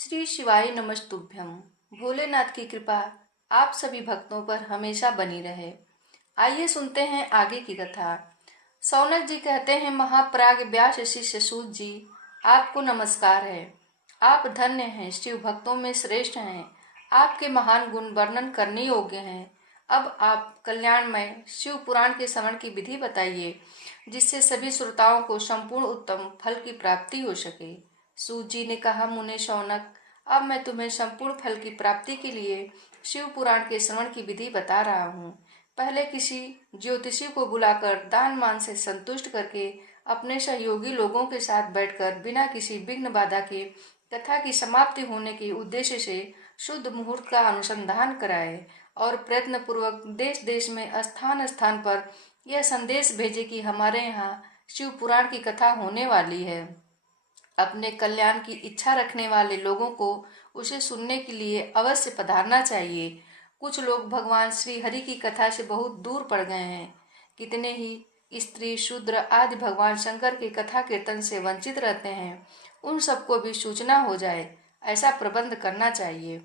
श्री शिवाय नमस्तुभ्यम। भोलेनाथ की कृपा आप सभी भक्तों पर हमेशा बनी रहे। आइए सुनते हैं आगे की कथा। सौनक जी कहते हैं, महाप्राग व्यास शिष्य सूत जी, आपको नमस्कार है। आप धन्य हैं, शिव भक्तों में श्रेष्ठ हैं। आपके महान गुण वर्णन करने योग्य हैं। अब आप कल्याणमय शिव पुराण के श्रवण की विधि बताइए, जिससे सभी श्रोताओं को संपूर्ण उत्तम फल की प्राप्ति हो सके। सूत जी ने कहा, मुने शौनक, अब मैं तुम्हें संपूर्ण फल की प्राप्ति के लिए शिव पुराण के श्रवण की विधि बता रहा हूँ। पहले किसी ज्योतिषी को बुलाकर दान मान से संतुष्ट करके अपने सहयोगी लोगों के साथ बैठकर बिना किसी विघ्न बाधा के कथा की समाप्ति होने के उद्देश्य से शुद्ध मुहूर्त का अनुसंधान कराए और प्रयत्न पूर्वक देश देश में स्थान स्थान पर यह संदेश भेजे कि हमारे यहाँ शिव पुराण की कथा होने वाली है। अपने कल्याण की इच्छा रखने वाले लोगों को उसे सुनने के लिए अवश्य पधारना चाहिए। कुछ लोग भगवान श्री हरि की कथा से बहुत दूर पड़ गए हैं। कितने ही स्त्री शूद्र आदि भगवान शंकर की कथा कीर्तन से वंचित रहते हैं। उन सबको भी सूचना हो जाए, ऐसा प्रबंध करना चाहिए।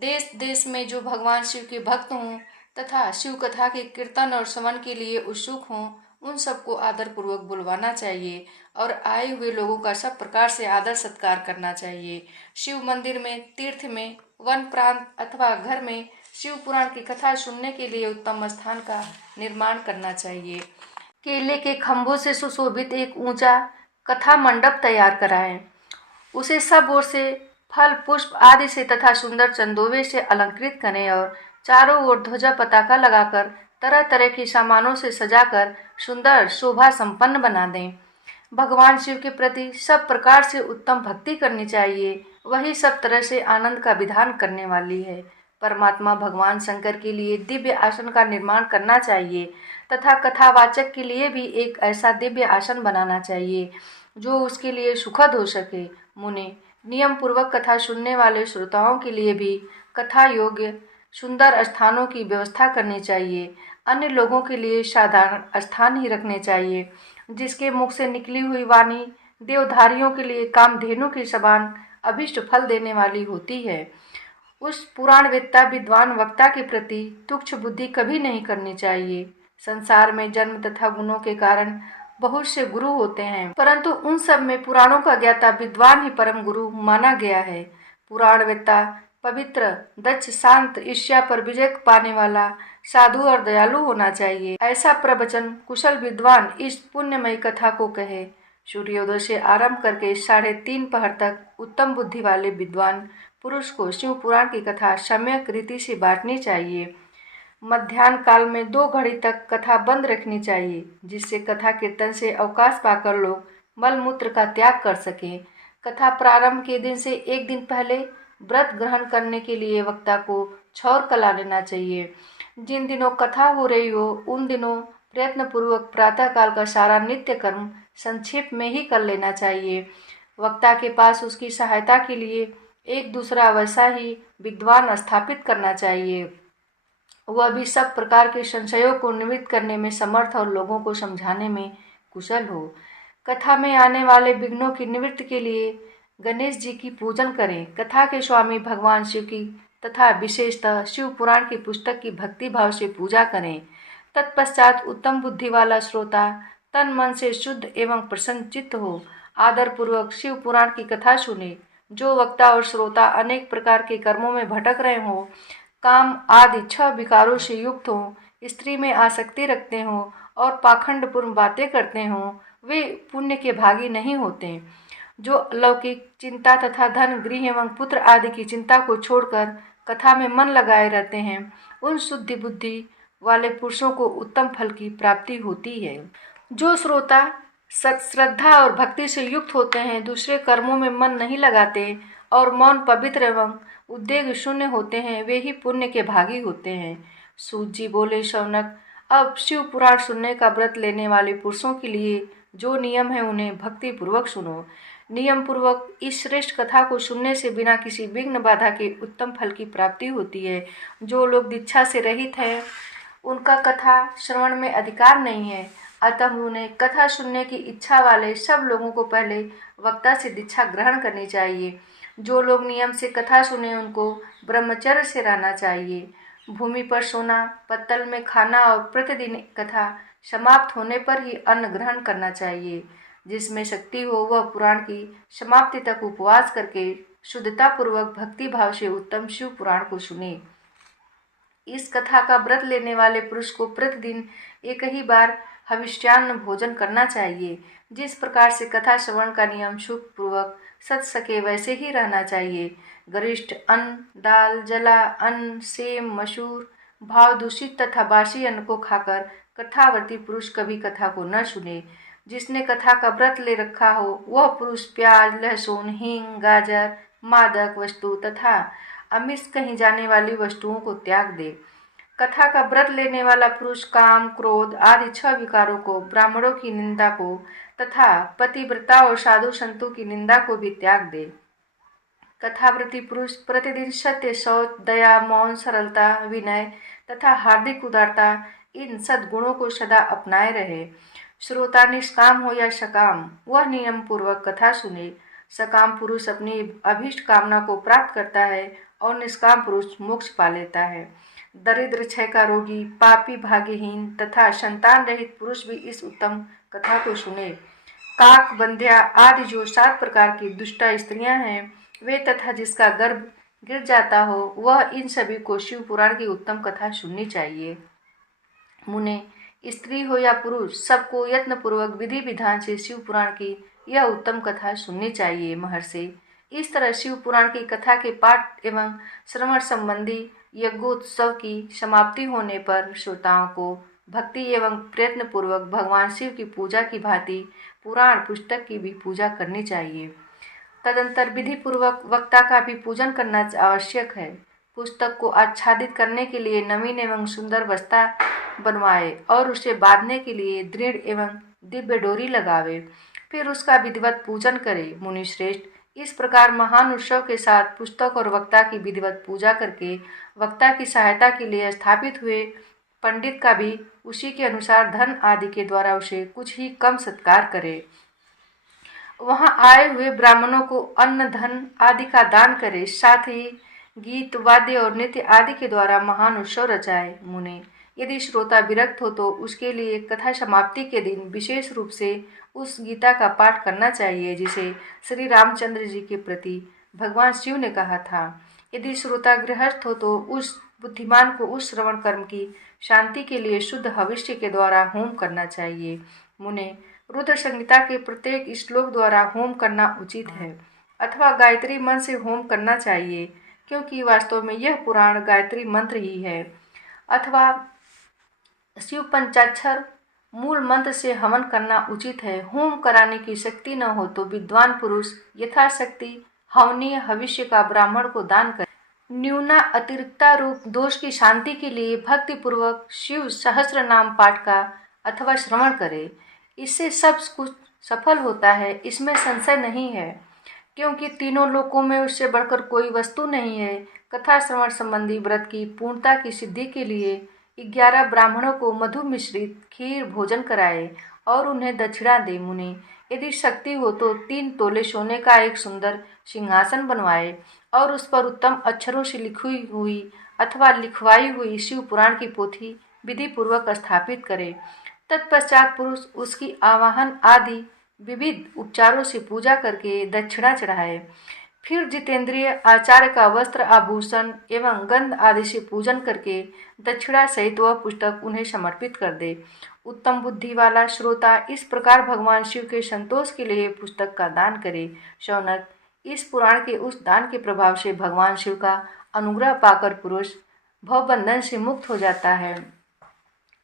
देश देश में जो भगवान शिव के भक्त हों तथा शिव कथा के कीर्तन और श्रवण के लिए उत्सुक हों, उन सबको आदर पूर्वक बुलवाना चाहिए और आए हुए लोगों का सब प्रकार से आदर सत्कार करना चाहिए। शिव मंदिर में, तीर्थ में, वन प्रांत अथवा घर में शिव पुराण की कथा सुनने के लिए उत्तम स्थान का निर्माण करना चाहिए। केले के खंभों से सुशोभित एक ऊंचा कथा मंडप तैयार कराएं। उसे सब ओर से फल पुष्प आदि से तथा सुंदर चंदोवे से अलंकृत करें और चारों ओर ध्वजा पताका लगाकर तरह तरह के सामानों से सजाकर सुंदर शोभा संपन्न बना दें। भगवान शिव के प्रति सब प्रकार से उत्तम भक्ति करनी चाहिए, वही सब तरह से आनंद का विधान करने वाली है। परमात्मा भगवान शंकर के लिए दिव्य आसन का निर्माण करना चाहिए तथा कथावाचक के लिए भी एक ऐसा दिव्य आसन बनाना चाहिए जो उसके लिए सुखद हो सके। मुने, नियम पूर्वक कथा सुनने वाले श्रोताओं के लिए भी कथा योग्य सुंदर स्थानों की व्यवस्था करनी चाहिए। अन्य लोगों के लिए साधारण स्थान ही रखने चाहिए। जिसके मुख से निकली हुई वाणी देवधारियों के लिए कामधेनु के समान अभिष्ट फल देने वाली होती है। उस पुराणवेत्ता विद्वान वक्ता के प्रति तुच्छ बुद्धि कभी नहीं करनी चाहिए। संसार में जन्म तथा गुणों के कारण बहुत से गुरु होते हैं, परंतु उन सब में पुराणों का ज्ञाता विद्वान ही परम गुरु माना गया है। पुराणवेत्ता पवित्र, दक्ष, शांत, ईर्ष्या पर विजय पाने वाला, साधु और दयालु होना चाहिए। ऐसा प्रवचन कुशल विद्वान इस पुण्यमयी कथा को कहे। सूर्योदय से आरंभ करके 3:30 पहर तक उत्तम बुद्धि वाले विद्वान पुरुष को शिव पुराण की कथा सम्यक रीति से बांटनी चाहिए। मध्याह्न काल में 2 घड़ी तक कथा बंद रखनी चाहिए, जिससे कथा कीर्तन से अवकाश पाकर लोग मल मूत्र का त्याग कर सकें। कथा प्रारंभ के दिन से एक दिन पहले व्रत ग्रहण करने के लिए वक्ता को छौर कला लेना चाहिए। जिन दिनों कथा हो रही हो उन दिनों प्रयत्न पूर्वक प्रातः काल का सारा नित्य कर्म संक्षेप में ही कर लेना चाहिए। वक्ता के पास उसकी सहायता के लिए एक दूसरा वैसा ही विद्वान स्थापित करना चाहिए। वह भी सब प्रकार के संशयों को निवृत्त करने में समर्थ और लोगों को समझाने में कुशल हो। कथा में आने वाले विघ्नों की निवृत्ति के लिए गणेश जी की पूजन करें। कथा के स्वामी भगवान शिव की तथा विशेषतः शिव पुराण की पुस्तक की भक्ति भाव से पूजा करें। तत्पश्चात उत्तम बुद्धि वाला श्रोता तन मन से शुद्ध एवं प्रसन्न चित्त हो आदर पूर्वक शिव पुराण की कथा सुने। जो वक्ता और श्रोता अनेक प्रकार के कर्मों में भटक रहे हों, काम आदि 6 विकारों से युक्त हों, स्त्री में आसक्ति रखते हों और पाखंडपूर्ण बातें करते हों, वे पुण्य के भागी नहीं होते। जो लौकिक चिंता तथा धन, गृह एवं पुत्र आदि की चिंता को छोड़कर कथा में मन लगाए रहते हैं, उन शुद्धि बुद्धि वाले पुरुषों को उत्तम फल की प्राप्ति होती है। जो श्रोता श्रद्धा और भक्ति से युक्त होते हैं, दूसरे कर्मों में मन नहीं लगाते और मौन, पवित्र एवं उद्वेग शून्य होते हैं, वे ही पुण्य के भागी होते हैं। सूत जी बोले, शौनक, अब शिव पुराण सुनने का व्रत लेने वाले पुरुषों के लिए जो नियम है उन्हें भक्ति पूर्वक सुनो। नियम पूर्वक इस श्रेष्ठ कथा को सुनने से बिना किसी विघ्न बाधा के उत्तम फल की प्राप्ति होती है। जो लोग दीक्षा से रहित हैं, उनका कथा श्रवण में अधिकार नहीं है। अतः उन्हें कथा सुनने की इच्छा वाले सब लोगों को पहले वक्ता से दीक्षा ग्रहण करनी चाहिए। जो लोग नियम से कथा सुने उनको ब्रह्मचर्य से रहना चाहिए। भूमि पर सोना, पत्तल में खाना और प्रतिदिन कथा समाप्त होने पर ही अन्न ग्रहण करना चाहिए। जिसमें शक्ति हो वह पुराण की समाप्ति तक उपवास करके शुद्धता पूर्वक भक्ति भाव से उत्तम शिव पुराण को सुने। इस कथा का व्रत लेने वाले पुरुष को प्रतिदिन एक ही बार हविष्यान्न भोजन करना चाहिए। जिस प्रकार से कथा श्रवण का नियम सुख पूर्वक सच सके वैसे ही रहना चाहिए। गरिष्ठ अन्न, दाल, जला अन्न, सेम, मसूर, भाव दूषित तथा बासी अन्न को खाकर कथावर्ती पुरुष कभी कथा को न सुने। जिसने कथा का व्रत ले रखा हो वह पुरुष प्याज, लहसुन, हींग, गाजर, मादक वस्तु तथा अमिष कही जाने वाली वस्तुओं को त्याग दे। कथा का व्रत लेने वाला पुरुष काम, क्रोध आदि 6 विकारों को, ब्राह्मणों की निंदा को तथा पतिव्रता और साधु संतों की निंदा को भी त्याग दे। कथाव्रती पुरुष प्रतिदिन सत्य, शौच, दया, मौन, सरलता, विनय तथा हार्दिक उदारता इन सद्गुणों को सदा अपनाए रहे। श्रोता निष्काम हो या सकाम वह नियम पूर्वक कथा सुने। सकाम पुरुष अपनी अभीष्ट कामना को प्राप्त करता है और निष्काम पुरुष मोक्ष पा लेता है। दरिद्र, क्षय का रोगी, पापी, भाग्यहीन तथा संतान रहित पुरुष भी इस उत्तम कथा को सुने। काक, बंध्या आदि जो 7 प्रकार की दुष्ट स्त्रियां हैं वे तथा जिसका गर्भ गिर जाता हो वह इन सभी को शिव पुराण की उत्तम कथा सुननी चाहिए। मुने, स्त्री हो या पुरुष सबको यत्न पूर्वक विधि विधान से शिव पुराण की यह उत्तम कथा सुननी चाहिए। महर्षि, इस तरह शिव पुराण की कथा के पाठ एवं श्रवण संबंधी यज्ञोत्सव की समाप्ति होने पर श्रोताओं को भक्ति एवं प्रयत्न पूर्वक भगवान शिव की पूजा की भांति पुराण पुस्तक की भी पूजा करनी चाहिए। तदंतर विधि पूर्वक वक्ता का भी पूजन करना आवश्यक है। पुस्तक को आच्छादित करने के लिए नवीन एवं सुंदर बस्ता बनवाए और उसे बांधने के लिए दृढ़ एवं दिव्य डोरी लगावे, फिर उसका विधिवत पूजन करे। मुनि श्रेष्ठ, इस प्रकार महान उत्सव के साथ पुस्तक और वक्ता की विधिवत पूजा करके वक्ता की सहायता के लिए स्थापित हुए पंडित का भी उसी के अनुसार धन आदि के द्वारा उसे कुछ ही कम सत्कार करे। वहां आए हुए ब्राह्मणों को अन्न, धन आदि का दान करे। साथ ही गीत, वाद्य और नृत्य आदि के द्वारा महान उत्सव रचाए। मुने, यदि श्रोता विरक्त हो तो उसके लिए कथा समाप्ति के दिन विशेष रूप से उस गीता का पाठ करना चाहिए जिसे श्री रामचंद्र जी के प्रति भगवान शिव ने कहा था। यदि श्रोता गृहस्थ हो तो उस बुद्धिमान को उस श्रवण कर्म की शांति के लिए शुद्ध हविष्य के द्वारा होम करना चाहिए। मुने, रुद्र संहिता के प्रत्येक श्लोक द्वारा होम करना उचित है अथवा गायत्री मंत्र से होम करना चाहिए, क्योंकि वास्तव में यह पुराण गायत्री मंत्र ही है। अथवा शिव पंचाक्षर मूल मंत्र से हवन करना उचित है। होम कराने की शक्ति न हो तो विद्वान पुरुष यथाशक्ति हवनीय हविष्य का ब्राह्मण को दान करे। न्यूना अतिरिक्ता रूप दोष की शांति के लिए भक्ति पूर्वक शिव सहस्र नाम पाठ का अथवा श्रवण करे। इससे सब कुछ सफल होता है, इसमें संशय नहीं है, क्योंकि तीनों लोकों में उससे बढ़कर कोई वस्तु नहीं है। कथा श्रवण संबंधी व्रत की पूर्णता की सिद्धि के लिए 11 ब्राह्मणों को मधु मिश्रित खीर भोजन कराए और उन्हें दक्षिणा दे। मुनि, यदि शक्ति हो तो 3 तोले सोने का एक सुंदर सिंहासन बनवाए और उस पर उत्तम अक्षरों से लिखी हुई अथवा लिखवाई हुई शिव पुराण की पोथी विधि पूर्वक स्थापित करे। तत्पश्चात पुरुष उसकी आवाहन आदि विविध उपचारों से पूजा करके दक्षिणा चढ़ाए। फिर जितेंद्रिय आचार्य का वस्त्र, आभूषण एवं गंध आदि से पूजन करके दक्षिणा सहित वह पुस्तक उन्हें समर्पित कर दे। उत्तम बुद्धि वाला श्रोता इस प्रकार भगवान शिव के संतोष के लिए पुस्तक का दान करे। शौनक, इस पुराण के उस दान के प्रभाव से भगवान शिव का अनुग्रह पाकर पुरुष भवबंधन से मुक्त हो जाता है।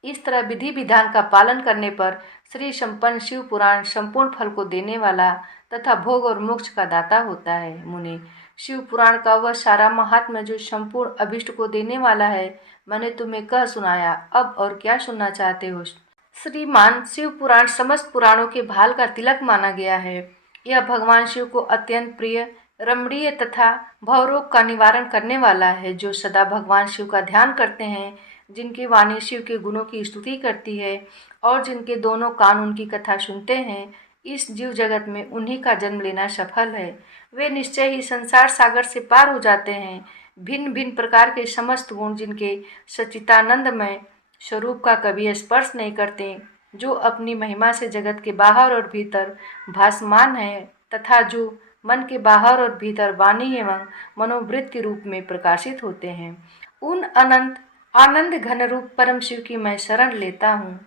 इस तरह विधि विधान का पालन करने पर श्री संपन्न शिव पुराण संपूर्ण फल को देने वाला तथा भोग और मोक्ष का दाता होता है। मुनि, शिव पुराण का वह सारा महात्म्य जो संपूर्ण अभिष्ट को देने वाला है मैंने तुम्हें कह सुनाया। अब और क्या सुनना चाहते हो? श्रीमान, शिव पुराण समस्त पुराणों के भाल का तिलक माना गया है। यह भगवान शिव को अत्यंत प्रिय, रमणीय तथा भवरोग का निवारण करने वाला है। जो सदा भगवान शिव का ध्यान करते हैं जिनकी वाणी शिव के गुणों की स्तुति करती है और जिनके दोनों कान उनकी कथा सुनते हैं, इस जीव जगत में उन्हीं का जन्म लेना सफल है। वे निश्चय ही संसार सागर से पार हो जाते हैं। भिन्न भिन्न प्रकार के समस्त गुण जिनके सच्चिदानंदमय स्वरूप का कभी स्पर्श नहीं करते, जो अपनी महिमा से जगत के बाहर और भीतर भासमान है तथा जो मन के बाहर और भीतर वाणी एवं मनोवृत्ति के रूप में प्रकाशित होते हैं, उन अनंत आनंद घन रूप परम शिव की मैं शरण लेता हूँ।